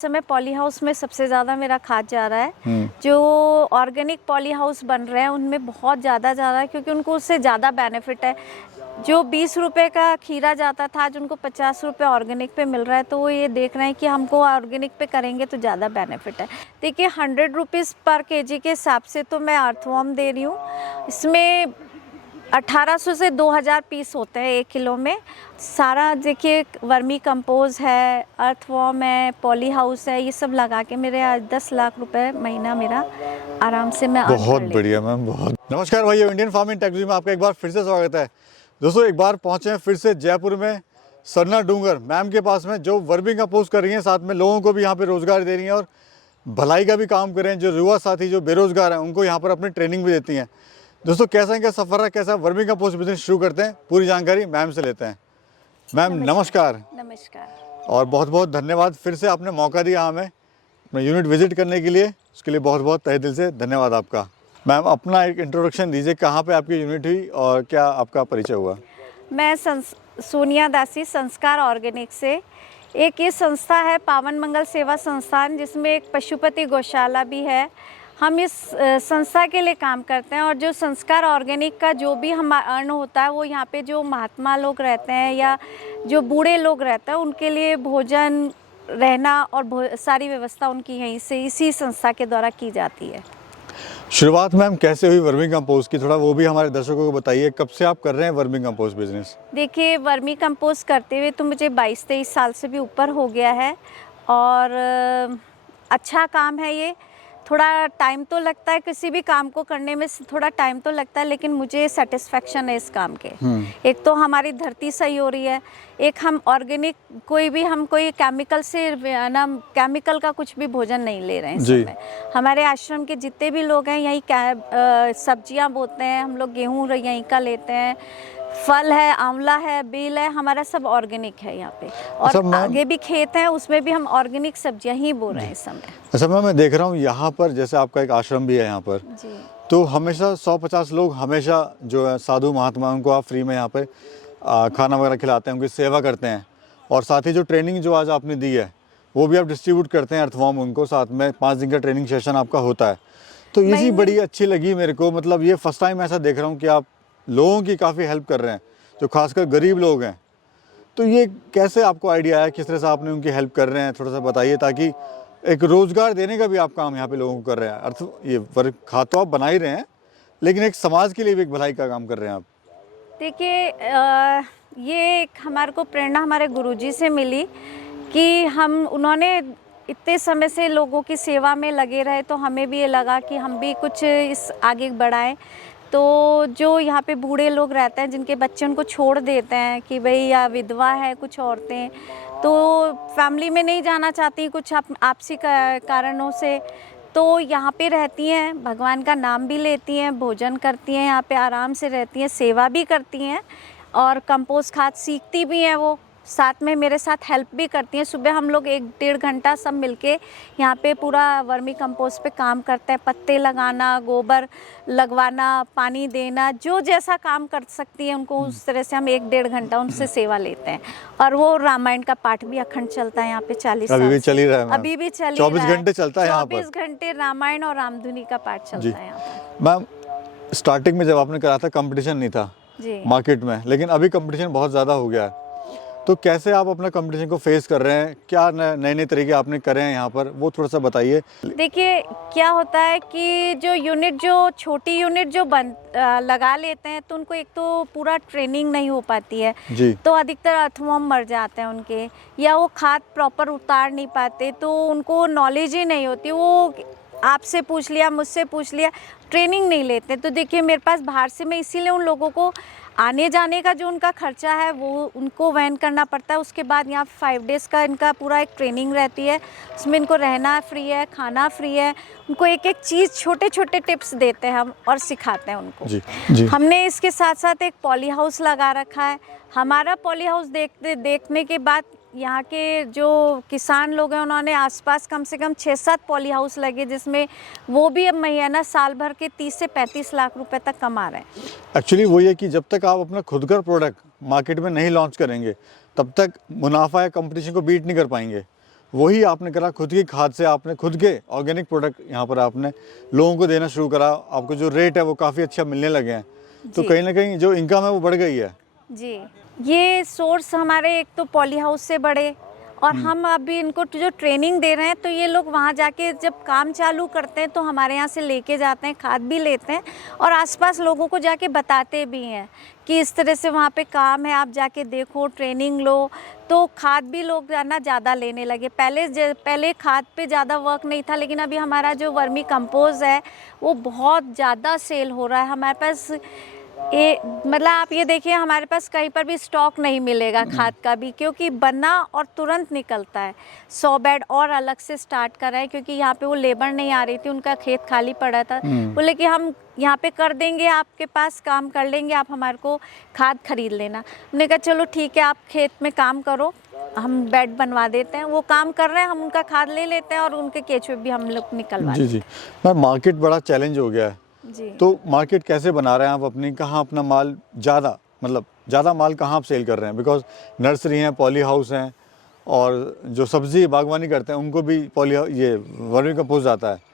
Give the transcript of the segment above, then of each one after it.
समय poly house में सबसे ज़्यादा मेरा खाद जा रहा है। जो ऑर्गेनिक पॉली हाउस बन रहे हैं उनमें बहुत ज़्यादा जा रहा है, क्योंकि उनको उससे ज़्यादा बेनिफिट है। जो 20 रुपये का खीरा जाता था, आज उनको 50 रुपये ऑर्गेनिक पे मिल रहा है, तो वो ये देख रहे हैं कि हमको ऑर्गेनिक पे करेंगे तो ज़्यादा बेनिफिट है। देखिए 100 रुपीज़ पर केजी के हिसाब से तो मैं अर्थवॉर्म दे रही हूँ। इसमें 1800 से 2000 पीस होते हैं 1 किलो में। सारा देखिए वर्मी कंपोज है, अर्थवॉर्म है, पॉली हाउस है, ये सब लगा के मेरे आज 10 लाख रुपए महीना मेरा आराम से मैं बहुत बढ़िया मैम, बहुत। नमस्कार भाइयों, इंडियन फार्मिंग टेक्नोलॉजी में आपका एक बार फिर से स्वागत है। दोस्तों एक बार पहुंचे हैं फिर से जयपुर में सरना डूंगर मैम के पास में, जो वर्मी कंपोज कर रही हैं, साथ में लोगों को भी यहाँ पे रोजगार दे रही हैं और भलाई का भी काम कर रहे हैं। जो युवा साथी जो बेरोजगार हैं उनको यहाँ पर अपनी ट्रेनिंग भी देती हैं। दोस्तों कैसा इनका सफर है, कैसा वर्मी कंपोस्ट बिजनेस शुरू करते हैं, पूरी जानकारी मैम से लेते हैं। मैम नमस्कार। नमस्कार और बहुत बहुत धन्यवाद, फिर से आपने मौका दिया हमें अपना यूनिट विजिट करने के लिए, उसके लिए बहुत बहुत तहे दिल से धन्यवाद आपका। मैम अपना एक इंट्रोडक्शन दीजिए, कहाँ पे आपकी यूनिट हुई और क्या आपका परिचय हुआ? मैं सोनिया दासी, संस्कार ऑर्गेनिक से। एक ये संस्था है पावन मंगल सेवा संस्थान, जिसमें एक पशुपति गौशाला भी है। हम इस संस्था के लिए काम करते हैं, और जो संस्कार ऑर्गेनिक का जो भी हम अर्न होता है वो यहाँ पे जो महात्मा लोग रहते हैं या जो बूढ़े लोग रहते हैं उनके लिए भोजन, रहना और सारी व्यवस्था उनकी यहीं से इसी संस्था के द्वारा की जाती है। शुरुआत मैम कैसे हुई वर्मी कंपोस्ट की, थोड़ा वो भी हमारे दर्शकों को बताइए। कब से आप कर रहे हैं वर्मी कंपोस्ट बिजनेस? देखिए वर्मी कंपोस्ट करते हुए तो मुझे 22-23 साल से भी ऊपर हो गया है, और अच्छा काम है ये। थोड़ा टाइम तो लगता है, किसी भी काम को करने में थोड़ा टाइम तो लगता है, लेकिन मुझे सेटिस्फेक्शन है इस काम के। एक तो हमारी धरती सही हो रही है, एक हम ऑर्गेनिक कोई केमिकल से ना, केमिकल का कुछ भी भोजन नहीं ले रहे हैं इस समय। हमारे आश्रम के जितने भी लोग हैं यहीं सब्जियां बोते हैं, हम लोग गेहूँ यहीं का लेते हैं, फल है, आंवला है, बेल है, हमारा सब ऑर्गेनिक है यहाँ पे। और आगे भी खेत है, उसमें भी हम ऑर्गेनिक सब्जियां ही बो रहे हैं इस समय। अच्छा मैम, मैं देख रहा हूँ यहाँ पर जैसे आपका एक आश्रम भी है यहाँ पर जी, तो हमेशा 100-50 लोग हमेशा जो है साधु महात्मा, उनको आप फ्री में यहाँ पे खाना वगैरह खिलाते हैं, उनकी सेवा करते हैं। और साथ ही जो ट्रेनिंग जो आज आपने दी है वो भी आप डिस्ट्रीब्यूट करते हैं अर्थवॉर्म, उनको साथ में 5 दिन का ट्रेनिंग सेशन आपका होता है। तो ये चीज़ बड़ी अच्छी लगी मेरे को। मतलब ये फर्स्ट टाइम ऐसा देख रहा हूँ कि आप लोगों की काफ़ी हेल्प कर रहे हैं, जो खासकर गरीब लोग हैं। तो ये कैसे आपको आइडिया आया, किस तरह से आपने उनकी हेल्प कर रहे हैं, थोड़ा सा बताइए, ताकि एक रोजगार देने का भी आप काम यहाँ पे लोगों को कर रहे हैं। अर्थ ये खाद तो आप बना ही रहे हैं, लेकिन एक समाज के लिए भी एक भलाई का काम कर रहे हैं आप। देखिए ये एक हमारे को प्रेरणा हमारे गुरुजी से मिली कि उन्होंने इतने समय से लोगों की सेवा में लगे रहे, तो हमें भी ये लगा कि हम भी कुछ इस आगे बढ़ाएं। तो जो यहाँ पे बूढ़े लोग रहते हैं, जिनके बच्चे उनको छोड़ देते हैं कि भाई, या विधवा है कुछ औरतें, तो फैमिली में नहीं जाना चाहती कुछ आपसी कारणों से, तो यहाँ पे रहती हैं, भगवान का नाम भी लेती हैं, भोजन करती हैं, यहाँ पे आराम से रहती हैं, सेवा भी करती हैं, और कंपोस्ट खाद सीखती भी हैं। वो साथ में मेरे साथ हेल्प भी करती हैं। सुबह हम लोग 1-1.5 घंटा सब मिलके यहाँ पे पूरा वर्मी कंपोस्ट पे काम करते हैं। पत्ते लगाना, गोबर लगवाना, पानी देना, जो जैसा काम कर सकती है उनको उस तरह से हम 1-1.5 घंटा उनसे सेवा लेते हैं। और वो रामायण का पाठ भी अखंड चलता है यहाँ पे 40 साल अभी भी चल ही रहा है। अभी भी चल 24 घंटे चलता है यहाँ पर। 24 घंटे रामायण और रामधुनी का पाठ चलता है यहाँ पर। मैम स्टार्टिंग में जब आपने करा था कंपटीशन नहीं था मार्केट में, लेकिन अभी कंपटीशन बहुत ज़्यादा हो गया है। तो कैसे आप अपना कंपटीशन को फेस कर रहे हैं, क्या नए नए तरीके आपने करे हैं यहाँ पर, वो थोड़ा सा बताइए। देखिए क्या होता है कि जो छोटी यूनिट जो लगा लेते हैं, तो उनको एक तो पूरा ट्रेनिंग नहीं हो पाती है जी। तो अधिकतर अर्थवॉर्म मर जाते हैं उनके, या वो खाद प्रॉपर उतार नहीं पाते, तो उनको नॉलेज ही नहीं होती। वो आपसे पूछ लिया, मुझसे पूछ लिया, ट्रेनिंग नहीं लेते। तो देखिए मेरे पास बाहर से, मैं इसीलिए उन लोगों को आने जाने का जो उनका खर्चा है वो उनको वहन करना पड़ता है। उसके बाद यहाँ 5 डेज़ का इनका पूरा एक ट्रेनिंग रहती है, उसमें इनको रहना फ्री है, खाना फ्री है, उनको एक एक चीज़, छोटे छोटे टिप्स देते हैं हम और सिखाते हैं उनको जी। हमने इसके साथ साथ एक पॉली हाउस लगा रखा है। हमारा पॉली हाउस देखने के बाद यहाँ के जो किसान लोग हैं, उन्होंने आसपास कम से कम 6-7 पॉली हाउस लगे, जिसमें वो भी अब महीना साल भर के 30 से 35 लाख रुपए तक कमा रहे हैं। एक्चुअली वो ये कि जब तक आप अपना खुद का प्रोडक्ट मार्केट में नहीं लॉन्च करेंगे, तब तक मुनाफा या कंपटीशन को बीट नहीं कर पाएंगे। वही आपने करा, खुद की खाद से आपने खुद के ऑर्गेनिक प्रोडक्ट यहाँ पर आपने लोगों को देना शुरू करा, आपको जो रेट है वो काफ़ी अच्छा मिलने लगे हैं, तो जी। कहीं ना कहीं जो इनकम है वो बढ़ गई है। जी, ये सोर्स हमारे एक तो पॉली हाउस से बढ़े, और हम अभी इनको जो ट्रेनिंग दे रहे हैं तो ये लोग वहाँ जाके जब काम चालू करते हैं तो हमारे यहाँ से लेके जाते हैं, खाद भी लेते हैं और आसपास लोगों को जाके बताते भी हैं कि इस तरह से वहाँ पे काम है, आप जाके देखो, ट्रेनिंग लो। तो खाद भी लोग ना ज़्यादा लेने लगे। पहले खाद पे ज़्यादा वर्क नहीं था, लेकिन अभी हमारा जो वर्मी कंपोज है वो बहुत ज़्यादा सेल हो रहा है। हमारे पास मतलब आप ये देखिए, हमारे पास कहीं पर भी स्टॉक नहीं मिलेगा खाद का भी, क्योंकि बना और तुरंत निकलता है। 100 बेड और अलग से स्टार्ट कर रहे हैं, क्योंकि यहाँ पे वो लेबर नहीं आ रही थी, उनका खेत खाली पड़ा था। बोले कि हम यहाँ पे कर देंगे, आपके पास काम कर लेंगे, आप हमारे को खाद खरीद लेना। हमने कहा चलो ठीक है, आप खेत में काम करो, हम बेड बनवा देते हैं। वो काम कर रहे हैं, हम उनका खाद ले लेते हैं और उनके केचुए भी हम लोग निकलवा जी जी, मैम मार्केट बड़ा चैलेंज हो गया है, जी। तो मार्केट कैसे बना रहे हैं आप अपनी, कहाँ अपना माल ज़्यादा, मतलब ज़्यादा माल कहाँ आप सेल कर रहे हैं? बिकॉज नर्सरी हैं, पॉली हाउस हैं, और जो सब्ज़ी बागवानी करते हैं उनको भी ये वर्मी कंपोस्ट आता है,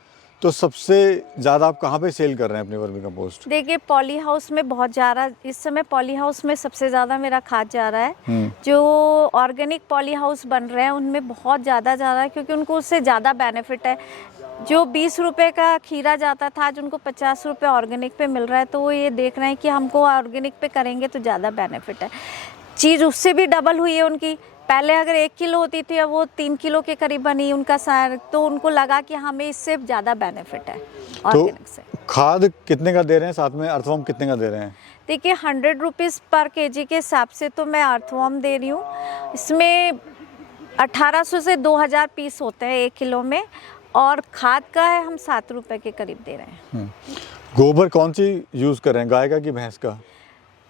तो सबसे ज़्यादा आप कहाँ पे सेल कर रहे हैं अपनी वर्मी कंपोस्ट? देखिए, पॉली हाउस में बहुत ज़्यादा इस समय पॉली हाउस में सबसे ज़्यादा मेरा खाद जा रहा है। जो ऑर्गेनिक पॉली हाउस बन रहे हैं उनमें बहुत ज़्यादा जा रहा है, क्योंकि उनको उससे ज़्यादा बेनिफिट है। जो 20 रुपये का खीरा जाता था, आज उनको 50 रुपये ऑर्गेनिक पे मिल रहा है, तो वो ये देख रहे हैं कि हमको ऑर्गेनिक पे करेंगे तो ज़्यादा बेनिफिट है। चीज़ उससे भी डबल हुई है उनकी। पहले अगर 1 किलो होती थी, अब वो 3 किलो के करीब बनी उनका सार, तो उनको लगा कि हमें इससे ज़्यादा बेनिफिट है ऑर्गेनिक से। खाद कितने का दे रहे हैं, साथ में अर्थवॉर्म कितने का दे रहे हैं? देखिए, 100 रुपीज़ पर केजी के हिसाब से तो मैं अर्थवॉर्म दे रही हूँ। इसमें 1800 से 2000 पीस होते हैं 1 किलो में, और खाद का है हम 7 रुपये के करीब दे रहे हैं। गोबर कौन सी यूज़ कर रहे हैं, गाय का कि भैंस का?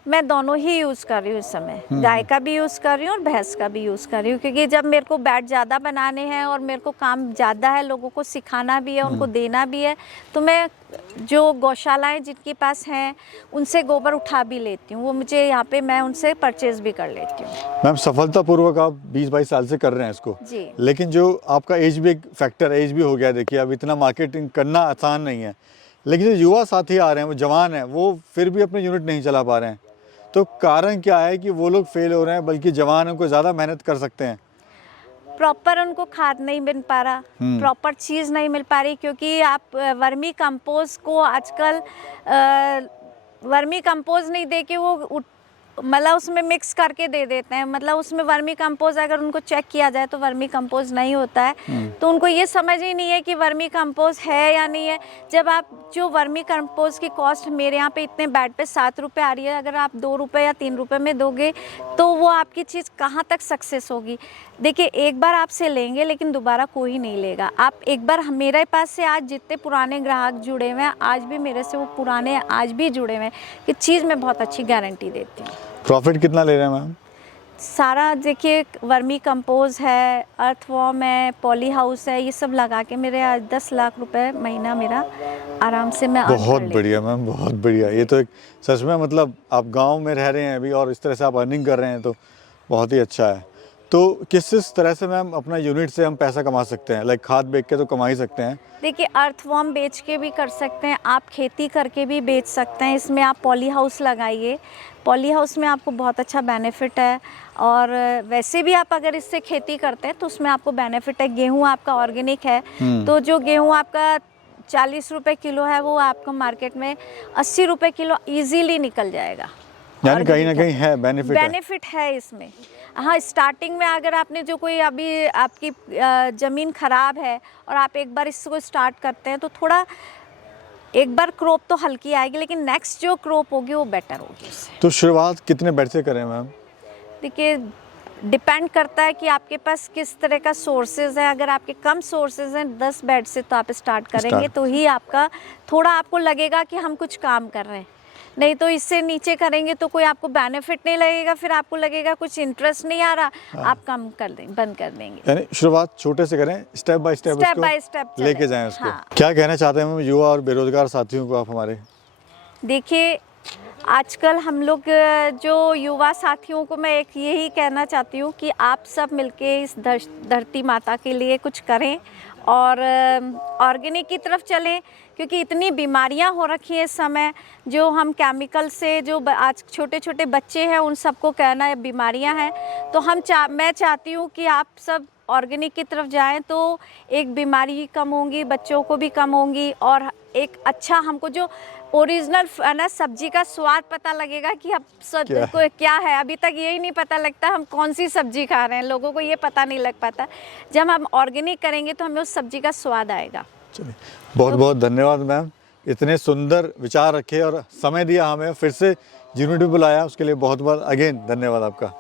मैं दोनों ही यूज़ कर रही हूँ इस समय। गाय का भी यूज़ कर रही हूँ और भैंस का भी यूज़ कर रही हूँ, क्योंकि जब मेरे को बैट ज़्यादा बनाने हैं और मेरे को काम ज़्यादा है, लोगों को सिखाना भी है, उनको देना भी है, तो मैं जो गौशालाएं जिनके पास हैं उनसे गोबर उठा भी लेती हूँ। वो मुझे यहाँ पे मैं उनसे परचेज़ भी कर लेती हूँ। मैम सफलतापूर्वक आप 20-22 साल से कर रहे हैं इसको जी। लेकिन जो आपका एज भी एक फैक्टर, एज भी हो गया। देखिए, अब इतना मार्केटिंग करना आसान नहीं है, लेकिन जो युवा साथी आ रहे हैं, वो जवान हैं, वो फिर भी अपने यूनिट नहीं चला पा रहे हैं। तो कारण क्या है कि वो लोग फेल हो रहे हैं, बल्कि जवान उनको ज़्यादा मेहनत कर सकते हैं? प्रॉपर उनको खाद नहीं मिल पा रहा, प्रॉपर चीज़ नहीं मिल पा रही, क्योंकि आप वर्मी कंपोस्ट को आजकल वर्मी कंपोस्ट नहीं दे के वो मतलब उसमें मिक्स करके दे देते हैं। मतलब उसमें वर्मी कंपोस्ट अगर उनको चेक किया जाए तो वर्मी कंपोस्ट नहीं होता है। तो उनको ये समझ ही नहीं है कि वर्मी कंपोस्ट है या नहीं है। जब आप जो वर्मी कंपोस्ट की कॉस्ट मेरे यहाँ पे इतने बैट पे 7 रुपये आ रही है, अगर आप 2 रुपये या 3 रुपये में दोगे तो वो आपकी चीज़ कहाँ तक सक्सेस होगी? देखिए, एक बार आपसे लेंगे लेकिन दोबारा कोई नहीं लेगा। आप एक बार मेरे पास से आज जितने पुराने ग्राहक जुड़े हुए हैं, आज भी मेरे से वो पुराने आज भी जुड़े हुए हैं कि चीज़ मैं बहुत अच्छी गारंटी देती हूँ। प्रॉफिट कितना ले रहे हैं मैम? सारा देखिए, वर्मी कंपोज है, अर्थवॉर्म है, पॉली हाउस है, ये सब लगा के मेरे आज 10 लाख रुपए महीना मेरा आराम से मैं अर्न बहुत कर लेती बढ़िया मैम, बहुत बढ़िया। ये तो एक सच में, मतलब आप गांव में रह रहे हैं अभी और इस तरह से आप अर्निंग कर रहे हैं, तो बहुत ही अच्छा है। तो किस तरह से मैम अपना यूनिट से हम पैसा कमा सकते हैं? लाइक खाद बेच के तो कमा ही सकते हैं। देखिए, अर्थवॉर्म बेच के भी कर सकते हैं, आप खेती करके भी बेच सकते हैं। इसमें आप पॉली हाउस लगाइए, पॉली हाउस में आपको बहुत अच्छा बेनिफिट है। और वैसे भी आप अगर इससे खेती करते हैं तो उसमें आपको बेनिफिट है। गेहूं आपका ऑर्गेनिक है, तो जो गेहूं आपका 40 रुपये किलो है, वो आपको मार्केट में 80 रुपये किलो ईजीली निकल जाएगा। यानी कहीं ना कहीं है बेनिफिट है इसमें। हाँ, स्टार्टिंग में अगर आपने जो कोई अभी आपकी ज़मीन ख़राब है और आप एक बार इसको स्टार्ट करते हैं तो थोड़ा एक बार क्रॉप तो हल्की आएगी, लेकिन नेक्स्ट जो क्रॉप होगी वो बेटर होगी उससे। तो शुरुआत कितने बेड से करें मैम? देखिए, डिपेंड करता है कि आपके पास किस तरह का सोर्सेज है। अगर आपके कम सोर्सेज हैं, 10 बेड से तो आप स्टार्ट करेंगे तो ही आपका थोड़ा आपको लगेगा कि हम कुछ काम कर रहे हैं। नहीं तो इससे नीचे करेंगे तो कोई आपको बेनिफिट नहीं लगेगा, फिर आपको लगेगा कुछ इंटरेस्ट नहीं आ रहा, आप काम कर देंगे, बंद कर देंगे। यानी शुरुआत छोटे से करें, स्टेप बाय स्टेप लेके जाएं उसको। हाँ। क्या कहना चाहते हैं युवा और बेरोजगार साथियों को आप हमारे? देखिए, आजकल हम लोग जो युवा साथियों को मैं एक यही कहना चाहती हूँ कि आप सब मिलके इस धरती माता के लिए कुछ करें और ऑर्गेनिक की तरफ चलें, क्योंकि इतनी बीमारियां हो रखी हैं इस समय, जो हम केमिकल से जो आज छोटे छोटे बच्चे हैं उन सबको कहना है बीमारियां हैं। तो मैं चाहती हूँ कि आप सब ऑर्गेनिक की तरफ जाएं तो एक बीमारी कम होंगी, बच्चों को भी कम होंगी, और एक अच्छा हमको जो ओरिजिनल ना सब्जी का स्वाद पता लगेगा कि अब को क्या है। अभी तक यही नहीं पता लगता हम कौन सी सब्जी खा रहे हैं, लोगों को ये पता नहीं लग पाता। जब हम ऑर्गेनिक करेंगे तो हमें उस सब्जी का स्वाद आएगा। चलिए, बहुत बहुत धन्यवाद मैम, इतने सुंदर विचार रखे और समय दिया हमें, फिर से यूनिटी बुलाया, उसके लिए बहुत बहुत अगेन धन्यवाद आपका।